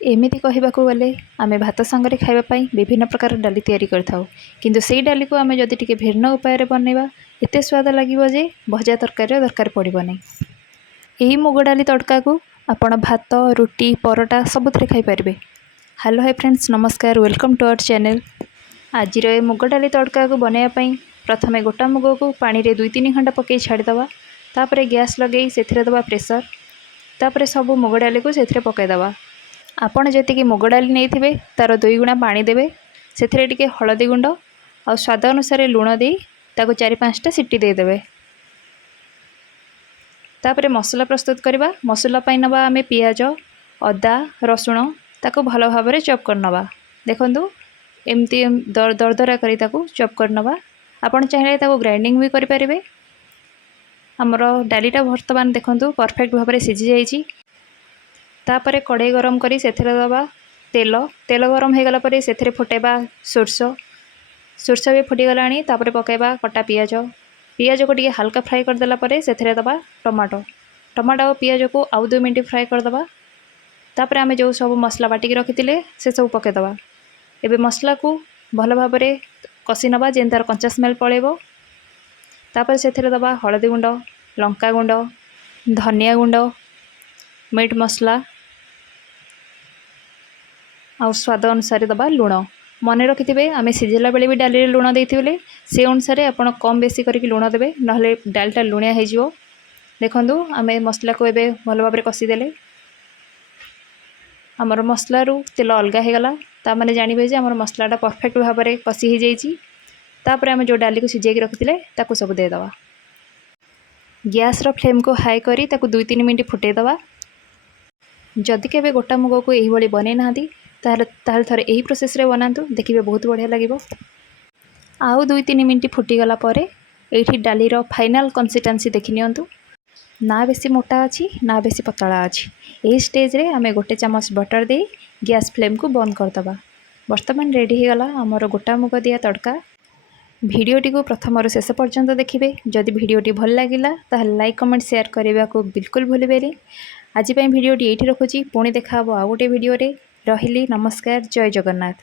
एमिति कहबाकू गले आमे भात संगरे खाइबा पई विभिन्न प्रकार डाली तैयारी करथाउ किंतु सेई डाली को आमे जदि टिके भिन्न उपाय रे बनैबा एते स्वाद लागिबो जे भजा तरकारी दरकार पड़िबो नै। एही मुग डाली तड़का को आपण भात रुटी परोटा सबुतरे खाई परिबे। हेलो हाय फ्रेंड्स, नमस्कार, वेलकम टू आवर चैनल। आज रे मुग डाली तड़का को बनाया पई प्रथमे गोटा मुग को पानी रे 2-3 घंटा पकई छाड़ी दवा। तापरे गैस लगेई सेथिरे दवा प्रेशर। तापरे सब मुग डाली को सेथिरे पकई दवा। आपण जेतिकी मुग डाली नहीं तार 2 गुणा पानी देवे। सेथिरे टिके हळदी गुंड आ स्वाद अनुसार लुण दे ताको 4-5टा सीटी दे देवे। तापरे मसला प्रस्तुत करबा। मसला पई नबा आमे पियाज अदा रसुण ताको भलो भाव में चॉप कर नबा। देखंतु एमती दरदरा करी ताको चॉप कर नबा। आपण चाहे ताको ग्राइंडिंग भी करि परिबे। हमर डालीटा वर्तमान देखंतु परफेक्ट भाव में सिझी जाइछि। तापरे कड़ाई गरम करी सेथिरे दबा तेल। तेल गरम हो गला परे सेथिरे फुटेबा सोरस भी फुटी गलानी। तापरे पकेबा कटा पियाज। पियाज को टिके हल्का फ्राई कर देला परे सेथिरे दबा टमाटो। टमाटो और पियाज को आउ 2 मिनट फ्राई कर दबा। तापरे आमे जो सब मसला बाटिकी रखिथिले से सब पके दबा। एबे मसला को भलो भाव में कसी नबा जेन तार कच्चा स्मेल पळेबो। तापरे सेथिरे दबा हळदी गुंड, लंका गुंड, धनिया गुंड, मीट मसला आ स्वाद अनुसार दबा लुण। मन रखिथे आमे सिझिला बेले भी डाली लुण देइथिले से अनुसार आपण कम बेसी करके लुण देबे, नहले डालटा लुणिया हो जिवो। देखंतु आमे मसला को एबे भलो भाव में कसी देले हमर मसला रु तेल अलगा हो गला। ता माने जानिबे जे हमर मसलाटा परफेक्ट भाव में कसी हो जाइछि। तापर आमे जो डाली को सिझाई के रखिथिले ताको सब दे दवा। गैस रो फ्लेम को हाई करी ताको 2-3 मिनट फुटे दवा। जदि केबे गोटा मुग को एही भली बनै नांती ताहले थरे एही प्रोसेस रे बनातु, देखिबे बहुत बढ़िया लागिबो। आउ 2-3 मिनट फुटी गला परे एठी डाली रो फाइनल कंसिस्टेंसी देखि नियंतु। ना बेसी मोटा अछि ना बेसी पतला अछि। एही स्टेज रे आमे गोटे चम्मच बटर दे गैस फ्लेम को बंद कर दबा। वर्तमान रेडी हो गला हमर गोटा मुग दिया तड़का। भिडियोटी को प्रथम रु शेष पर्यंत देखिबे। जदि भिडियोटी भल लागिला ताहले लाइक कमेंट शेयर करबा को बिल्कुल भूलिबेनी। आज भिडियोटी ये रखुची। पुणी देखा आउ गोटे भिडियो रे। रहिली, नमस्कार, जय जगन्नाथ।